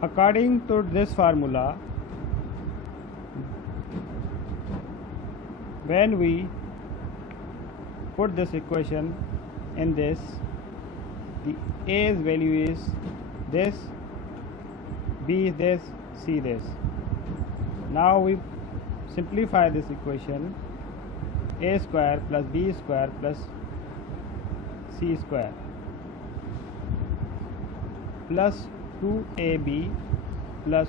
According to this formula, when we put this equation in this, the A's value is this, B is this, C this. Now we simplify this equation. A square plus B square plus C square plus 2AB plus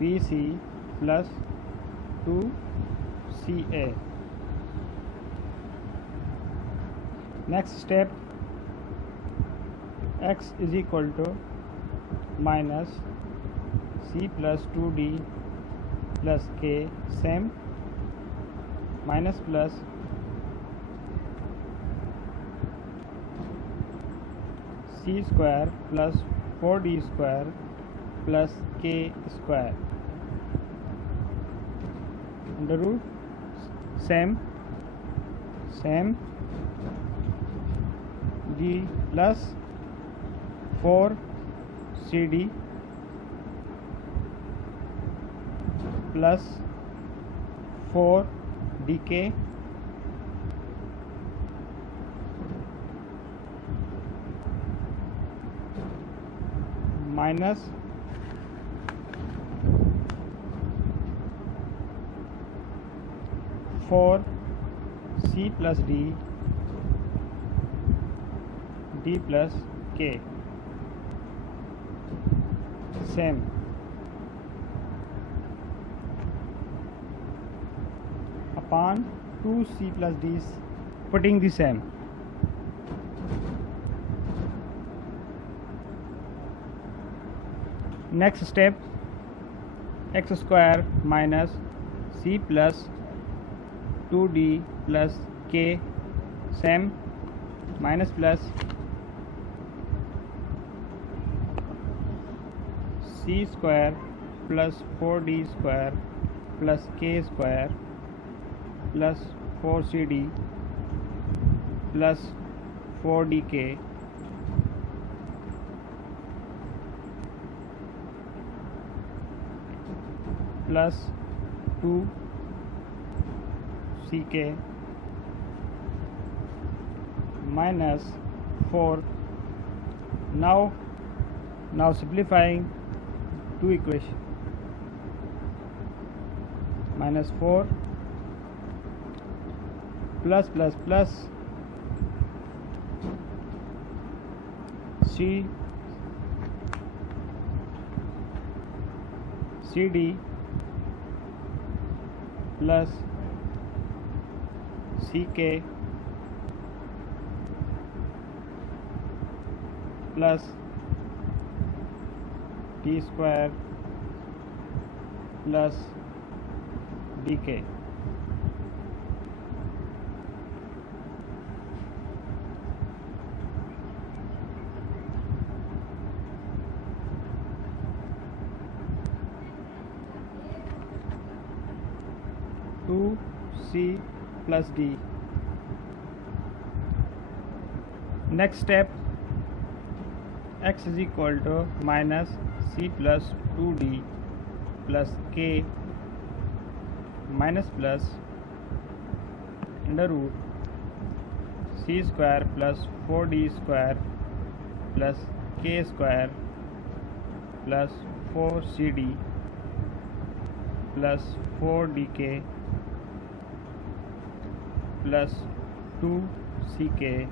2BC plus 2CA. Next step, x is equal to minus C plus 2D plus K, same, minus plus C square plus 4D square plus K square, under root, same, D plus 4CD plus 4DK minus 4C plus D plus K, same, upon 2C plus D, putting the same. Next step, x square minus C plus 2D plus K, same, minus plus C square plus 4D square plus K square plus 4CD plus 4DK plus 2CK minus 4. Now simplifying two equations, minus 4 plus CD plus CK plus D square plus DK. Two C plus D. Next step, x is equal to minus C plus 2D plus K minus plus under root C square plus 4D square plus K square plus 4CD plus 4DK plus 2CK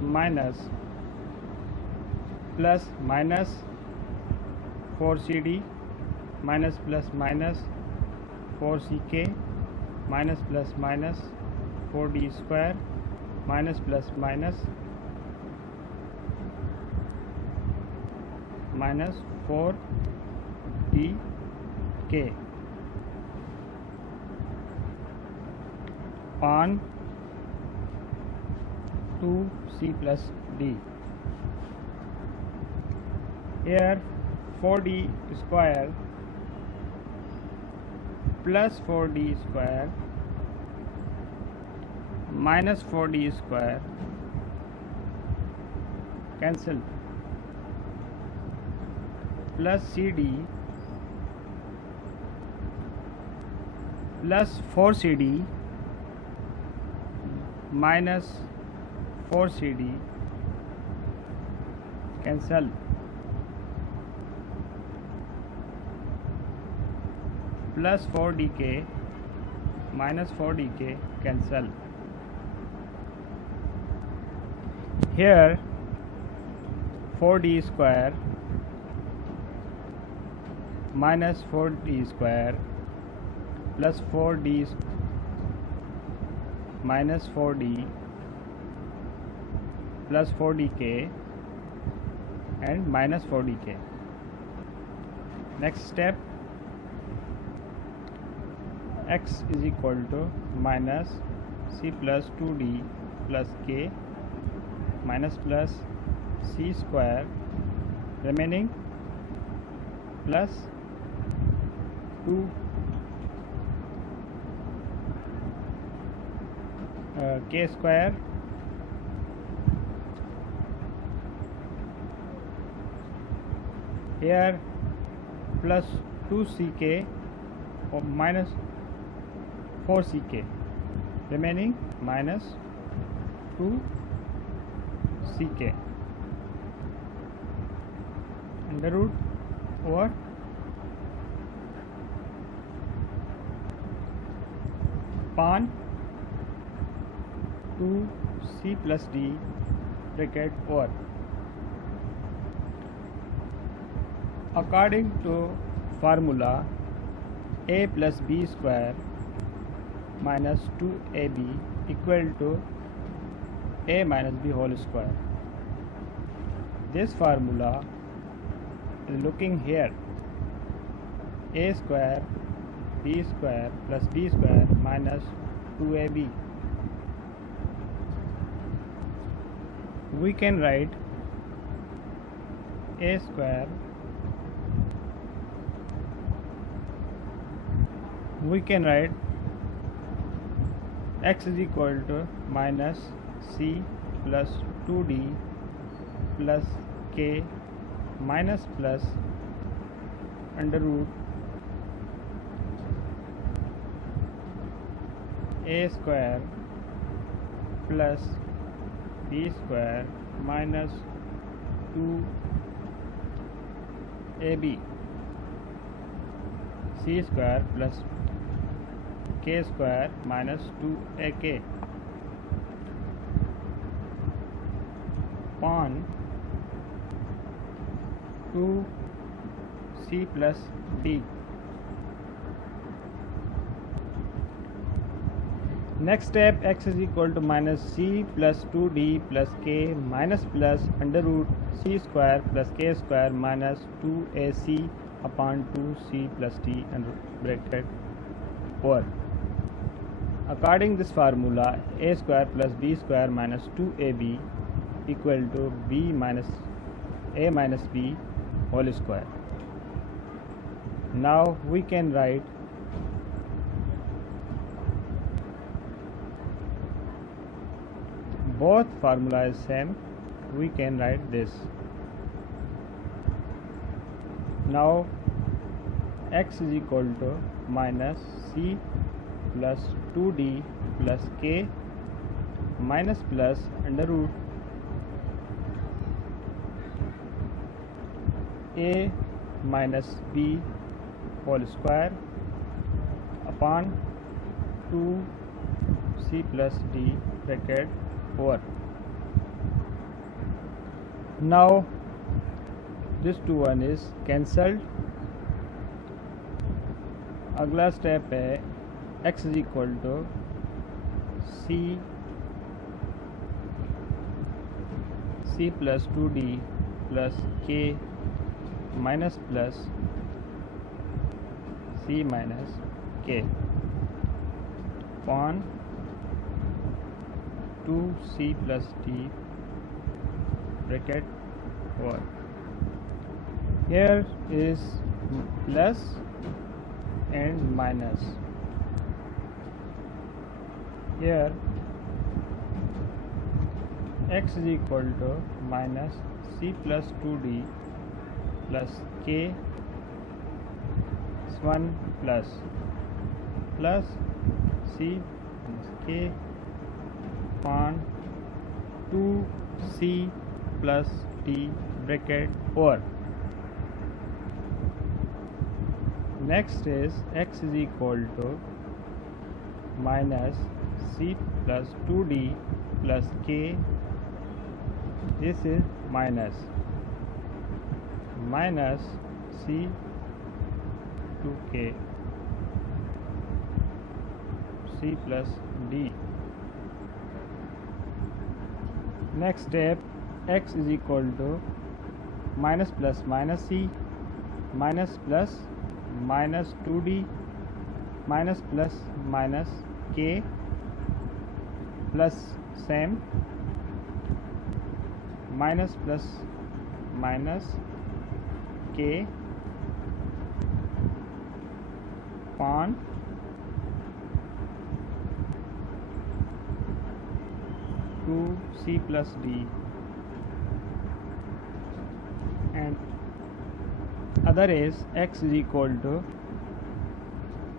minus plus minus 4CD minus plus minus 4CK minus plus minus 4D square minus plus minus minus 4DK on 2C plus D. Here 4D square plus 4D square minus 4d square cancel, plus cd plus 4cd minus 4cd cancel, plus 4dk minus 4dk cancel. Here 4d square minus 4d square plus 4d minus 4d plus 4dk and minus 4dk. Next step, x is equal to minus c plus 2d plus k minus plus c square remaining plus 2 k square here plus 2ck or minus 4ck remaining minus 2ck under root over upon 2c plus d bracket over. According to formula, a plus b square minus 2ab equal to a minus b whole square. This formula is looking here, a square b square plus b square minus 2ab. We can write a square, we can write x is equal to minus c plus 2d plus k minus plus under root a square plus b square minus 2ab c square plus k square minus 2ak upon 2c plus d. Next step, x is equal to minus c plus 2d plus k minus plus under root c square plus k square minus 2ac upon 2c plus d under bracket over. According this formula, a square plus b square minus 2ab equal to b minus a minus b whole square. Now we can write both formula is same, we can write this. Now x is equal to minus c plus 2d plus k minus plus under root a minus b whole square upon 2c plus d bracket over. Now this 2 is cancelled. अगला step है x is equal to c plus 2d plus k minus plus c minus k upon 2c plus d bracket over. Here is plus and minus. Here x is equal to minus c plus 2d plus k is 1 plus c minus k upon 2c plus d bracket over. Next is x is equal to minus c plus 2d plus k. This is minus c 2k c plus d. Next step, x is equal to minus plus minus c minus plus minus 2d minus plus minus k plus same minus plus minus k upon 2c plus d, and other is x is equal to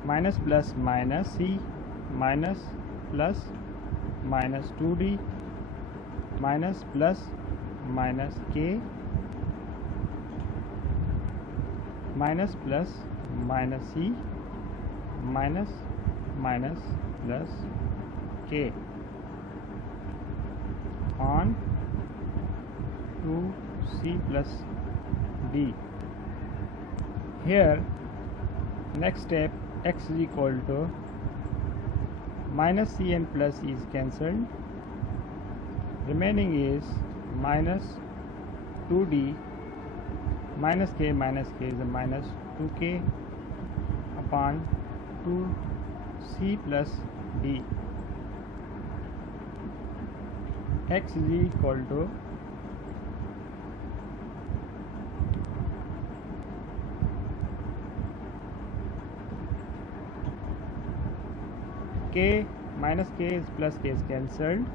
minus plus minus c minus plus minus 2d minus plus minus k minus plus minus c minus plus k on 2c plus d. Here next step, x is equal to minus c and plus c is cancelled, remaining is minus 2d minus k is a minus 2k upon 2c plus d. X is equal to k minus k is plus k is cancelled,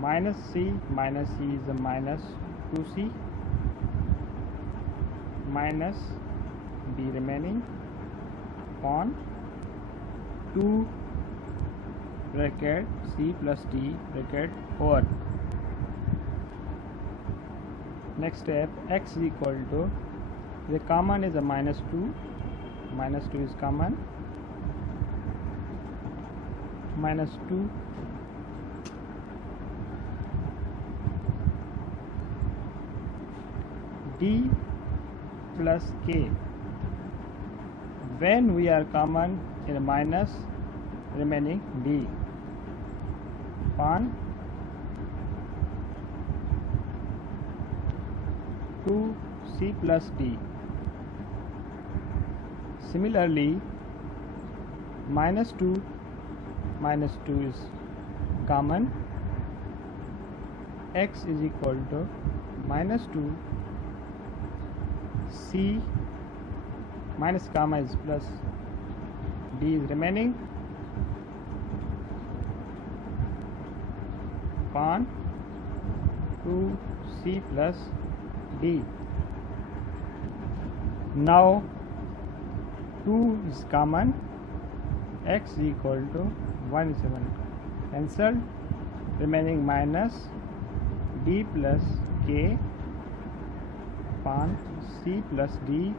minus c is a minus 2c minus d remaining upon 2 bracket c plus d bracket over. Next step, x is equal to, the common is a minus 2 is common, minus 2 d plus k. When we are common in a minus, remaining d upon 2c plus d. Similarly, minus 2 is common, x is equal to minus 2 c minus comma is plus d is remaining upon 2c plus d. Now 2 is common, x is equal to 1 is 1 cancelled, remaining minus d plus k upon c plus d,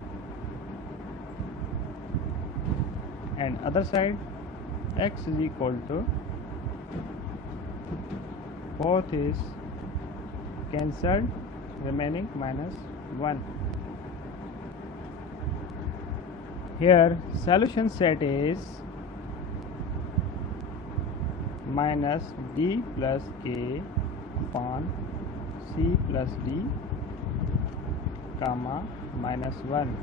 and other side x is equal to, both is cancelled, remaining minus 1. Here solution set is minus d plus k upon c plus d comma minus 1.